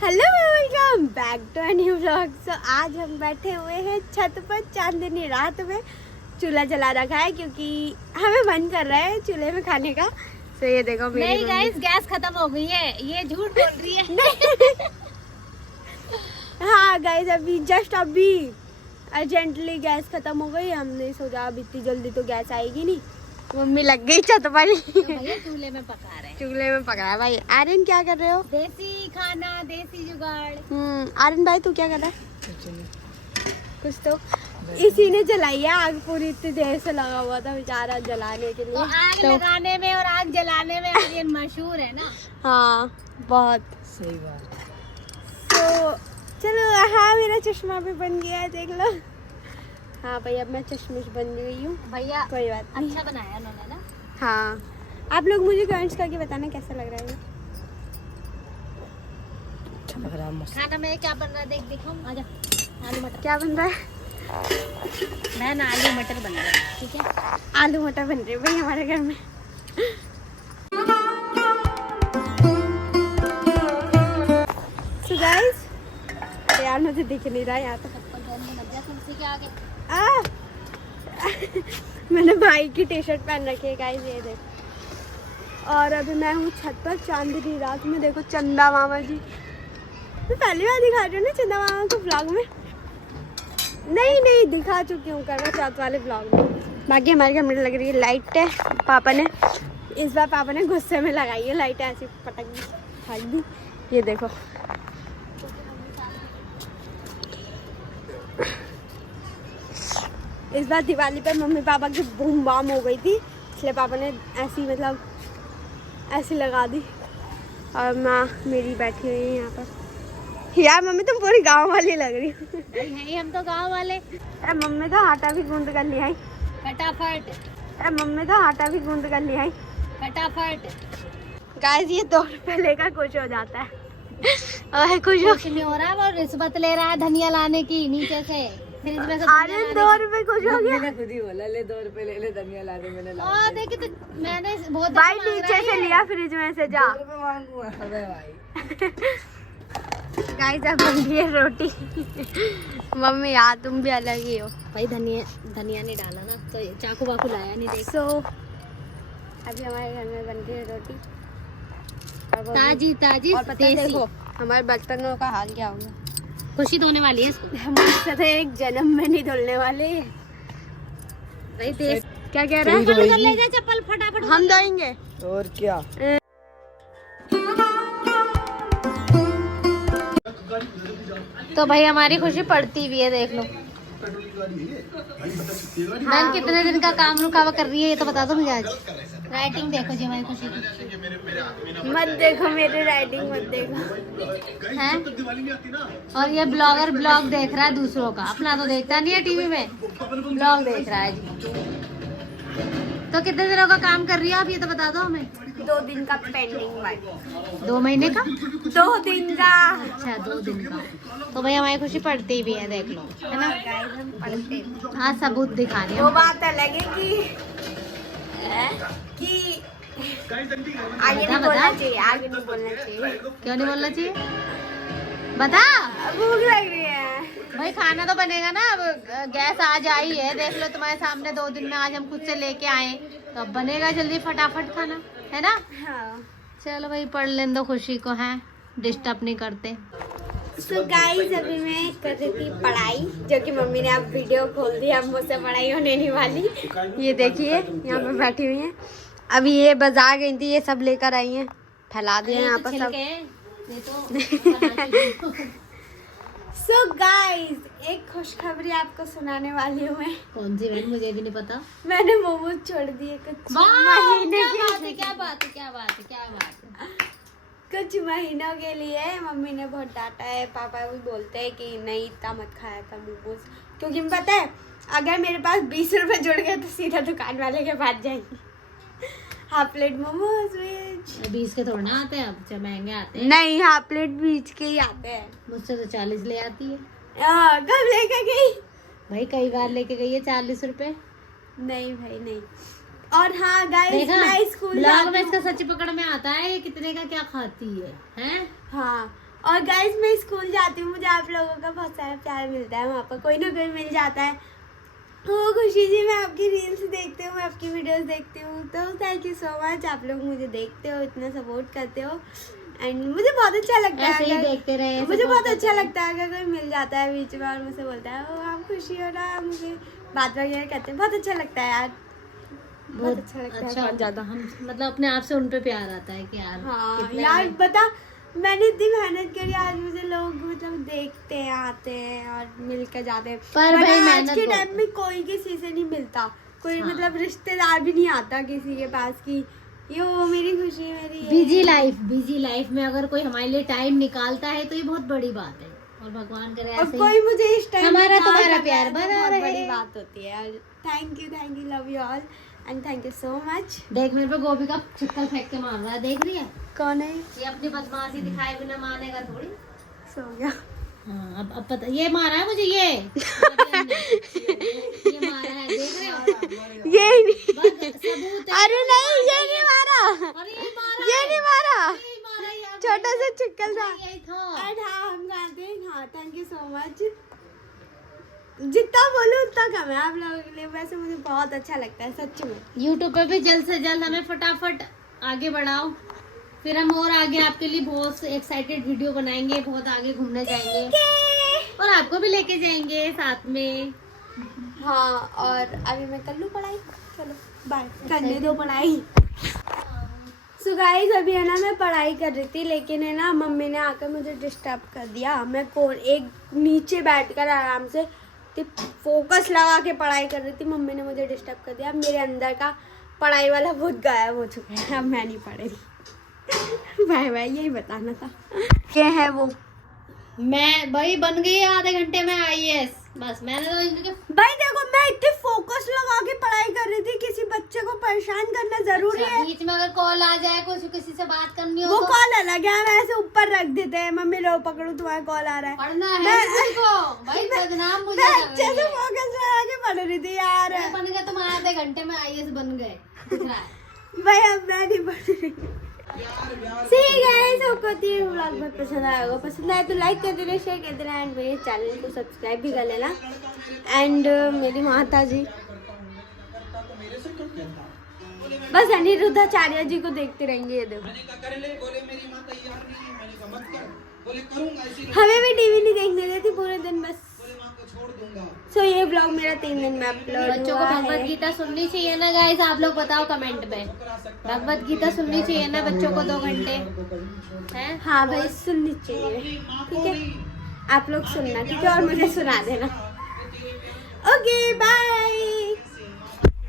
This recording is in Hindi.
Hello welcome back to a new vlog. So आज हम बैठे हुए हैं छत पर चांदनी रात में। चूल्हा जला रखा है क्योंकि हमें मन कर रहा है चूल्हे में खाने का। तो ये देखो मेरी नहीं गाइस, गैस खत्म हो गई है, ये झूठ बोल रही है। हाँ गाइस, अभी अर्जेंटली गैस खत्म हो गई। हमने सोचा अब इतनी जल्दी तो गैस आएगी नहीं। मम्मी लग गई छत पर। तो भैया चूल्हे में पका रहे हैं। चूल्हे में पका है भाई। आर्यन क्या कर रहे हो? देसी खाना, देसी जुगाड़। आर्यन भाई तू क्या कर रहा है? कुछ तो इसी ने जलाई है आग। पूरी इतनी देर से लगा हुआ था बेचारा जलाने के लिए। तो आग लगाने में और आग जलाने में आर्यन मशहूर है ना। हाँ बहुत सही बात। तो चलो। हाँ मेरा चश्मा भी बन गया है, देख लो। हाँ भाई अब मैं चश्मिश बन गई हूँ। भैया कोई बात नहीं। अच्छा बनाया उन्होंने ना। हाँ आप लोग मुझे कमेंट्स करके बताना कैसा लग रहा है। अच्छा लग रहा है, मस्त। खाना में क्या बन रहा है, देख दिखाऊं। आजा। आलू मटर। क्या बन रहा है? मैं ना आलू मटर बन रहा है, ठीक है। आलू मटर बन रहे हैं भाई हमारे घर में। So guys, यार मुझे दिख नहीं रहा यहाँ तो। तुलसी के आगे मैंने भाई की टी शर्ट पहन रखी है गाइस, ये देखो। और अभी मैं हूँ छत पर चांदनी रात में। देखो चंदा मामा जी, मैं पहली बार दिखा रही हूँ ना चंदा मामा को व्लॉग में। नहीं दिखा चुकी हूँ करवा चौथ वाले व्लॉग में। बाकी हमारे घर में लग रही है लाइट है। पापा ने इस बार गुस्से में लगाई है लाइट, ऐसी पटक दी, फाड़ दी। ये देखो इस बार दिवाली पर मम्मी पापा की बूम बाम हो गई थी, इसलिए पापा ने ऐसी लगा दी। और माँ मेरी बैठी हुई है यहाँ पर। यार मम्मी तुम पूरी गांव वाली लग रही हो। है, हम तो गांव वाले। मम्मी तो आटा भी गूंद कर ले आई फटाफट। मम्मी तो आटा भी गूंद कर ले आई फटाफट। गाइस ये 2 रुपए लेकर खुश हो जाता है। और खुश नहीं हो रहा है, वो रिश्वत ले रहा है धनिया लाने की नीचे से, फ्रिज में से। अरे 2 रुपए खुश हो गया। मैंने खुद ही बोला ले 2 रुपए ले ले, धनिया ला दे। मैंने ला और देखिए तो मैंने बहुत भाई नीचे से लिया फ्रिज में से। जा 2 रुपए मांगूंगा। अबे भाई गाइस अब बन रही है रोटी। मम्मी यार तुम भी अलग ही हो भाई। धनिया नहीं डाला ना, तो चाकू वाकू लाया नहीं, देख। सो अभी हमारे घर में बन रही है रोटी ताजी ताजी और पता है देसी। देखो हमारे बर्तनों का हाल क्या होगा। खुशी धोने वाली है इसको। मुझसे एक जन्म में नहीं धुलने वाले। भाई देश क्या कह रहा है? चप्पल कर ले जा, चप्पल फटाफट। हम धोएंगे। और क्या। तो भाई हमारी खुशी पड़ती भी है, देख लो। मैम कितने दिन का काम रुका हुआ कर रही है, ये तो बता दो मुझे। आज राइटिंग देखो जी हमारी खुशी की। मत देखो मेरी राइटिंग, मत देखो। हैं? और ये ब्लॉगर ब्लॉग देख रहा है दूसरों का, अपना तो देखता नहीं है टीवी में, ब्लॉग देख रहा है जी। तो कितने दिनों का काम कर रही है आप, ये तो बता दो हमें। 2 दिन का पेंडिंग भाई। 2 महीने का? 2 दिन का। अच्छा 2 दिन का। तो भाई हमारी खुशी पढ़ती भी है, देख लो, है ना। गाइस हम पढ़ते हैं। हाँ सबूत दिखा रही वो है। बात अलग है कि आगे नहीं बोलना चाहिए, आगे नहीं बोलना चाहिए। क्यों नहीं बोलना चाहिए, बता। भूख लग रही है भाई खाना तो बनेगा ना। अब गैस आज आई है, देख लो तुम्हारे सामने। 2 दिन में आज हम खुद से लेके आए, तो अब बनेगा जल्दी फटाफट खाना, है ना। हाँ। चलो भाई पढ़ लेने दो खुशी को, है डिस्टर्ब नहीं करते। सो गाइस अभी मैं कर रही थी पढ़ाई, जो कि मम्मी ने अब वीडियो खोल दी। अब मुझसे पढ़ाई होने नहीं वाली। ये देखिए यहाँ पे बैठी हुई हैं। अभी ये बाजार गई थी, ये सब लेकर आई हैं, फैला दिए यहाँ पर सब। सो गाइस एक खुशखबरी आपको सुनाने वाली हूँ मैं। कौन सी बहन, मुझे भी नहीं पता। मैंने मोमोज छोड़ दिए कुछ महीनों के लिए। मम्मी ने बहुत डांटा है, पापा भी बोलते हैं कि नहीं इतना मत खाया था मोमोज, क्योंकि पता है अगर मेरे पास 20 रुपए जुड़ गए तो सीधा दुकान वाले के पास जाएंगी। Half plate momos veg. 20 के थोड़ा ना आते हैं, अब महंगे आते हैं। नहीं हाफ प्लेट 20 के ही आते हैं। मुझसे तो 40 ले आती है। कब लेके गई? भाई कई बार लेके गई है 40 रुपए। नहीं भाई नहीं। और हाँ गाइस मैं स्कूल ब्लॉग में इसका सच पकड़ में आता है, ये कितने का क्या खाती है, हैं? हाँ और गाइस मैं स्कूल जाती हूँ, मुझे आप लोगों का बहुत सारा प्यार मिलता है, वहाँ पर कोई ना कोई मिल जाता है। तो खुशी जी, मैं आपकी रील्स देखती हूँ, मैं आपकी वीडियोस देखती हूँ, तो थैंक यू सो मच। आप लोग मुझे देखते हो, इतना सपोर्ट करते हो एंड मुझे बहुत अच्छा लगता ऐसे ही है। देखते रहे, मुझे support बहुत करते अच्छा लगता है अगर कोई मिल जाता है बीच में और मुझे बोलता है ओ आप खुशी हो ना, मुझे बात वगैरह करते हैं, बहुत अच्छा लगता है यार, बहुत अच्छा लगता है, बहुत अच्छा ज़्यादा। हम मतलब अपने आप से उन पे प्यार आता है कि यार हाँ कितना यार बता, मैंने इतनी मेहनत करी, आज मुझे लोग मतलब देखते हैं, आते हैं और मिलकर जाते हैं। पर वरना भाई आज मेहनत के बहुत टाइम में कोई किसी से नहीं मिलता, कोई हाँ। मतलब रिश्तेदार भी नहीं आता किसी के पास की ये वो मेरी खुशी मेरी ये। बिजी लाइफ में अगर कोई हमारे लिए टाइम निकालता है तो ये बहुत बड़ी बात है, और भगवान करे और ऐसे कोई ही मुझे इस टाइम हमारा तुम्हारा प्यार बना बहुत रहे। बड़ी बात होती है। Thank you, love you all and thank you so much. देख मेरे पे गोभी का चक्कर फेंक के मार रहा है, देख रही है? कौन है? ये अपनी बदमाशी दिखाए बिना मानेगा थोड़ी। सो गया। हाँ अब पता, ये मारा है मुझे, ये मारा है, देख रहे हो? ये नहीं, सबूत है। अरे नहीं ये नहीं मारा, अरे ये मारा ये है, नहीं मारा, ये मारा है यार, छोटा सा चिक्कल था। यही था। एंड हाँ हम गाते हैं। हाँ थैंक यू सो मच। जितना बोलूँ उतना कम है आप लोगों के लिए, वैसे मुझे बहुत अच्छा लगता है सच में। यूट्यूब पे भी जल्द से जल्द हमें फटाफट आगे बढ़ाओ, फिर हम और आगे आपके लिए बहुत एक्साइटेड वीडियो बनाएंगे, बहुत आगे घूमने जाएंगे और आपको भी लेके जाएंगे साथ में। हाँ और अभी मैं कर लूँ पढ़ाई, चलो बाय, करने दो पढ़ाई। सो गाइस अभी है ना मैं पढ़ाई कर रही थी, लेकिन है ना मम्मी ने आकर मुझे डिस्टर्ब कर दिया। मैं एक नीचे बैठकर आराम से फोकस लगा के पढ़ाई कर रही थी, मम्मी ने मुझे डिस्टर्ब कर दिया। मेरे अंदर का पढ़ाई वाला बहुत गायब हो चुका है, अब मैं नहीं पढ़ रही। बाय बाय, यही बताना था। ये है वो, मैं भाई बन गई आधे घंटे में IAS, बस मैंने तो इनके भाई देखो मैं इतनी फोकस लगा के पढ़ाई कर रही थी, किसी बच्चे को परेशान करना जरूरी है? बीच में अगर कॉल आ जाए, कुछ किसी से बात करनी हो वो तो कॉल अलग है, हम ऐसे ऊपर रख देते हैं, मम्मी लो पकड़ो तुम्हारा कॉल आ रहा है। पढ़ना है किसी को, भाई बदनाम मुझे मैं कर अच्छे रही से है। फोकस लगा के पढ़ रही थी यार। मैं बन गए, तुम आधे घंटे में IAS बन गए, दिख रहा है। भाई अब मैं नहीं पढ़ रही। सही गाइस, आपको ये व्लॉग बहुत पसंद आया होगा, पसंद आए तो लाइक कर देना, शेयर कर देना एंड मेरे चैनल को सब्सक्राइब भी कर लेना। एंड मेरी माता जी बस अनिरुद्धाचार्य जी को देखते रहेंगे, ये देखो हमें भी टीवी नहीं देखने देती पूरे दिन बस। सो ये ब्लॉग मेरा 3 दिन में अपलोड बच्चों को भगवत गीता सुननी चाहिए ना गाइस, आप लोग बताओ कमेंट में, भगवत गीता सुननी चाहिए ना बच्चों को 2 घंटे हैं? हाँ भाई सुननी चाहिए, ठीक है आप लोग सुनना, ठीक है, और मुझे सुना देना। Okay bye.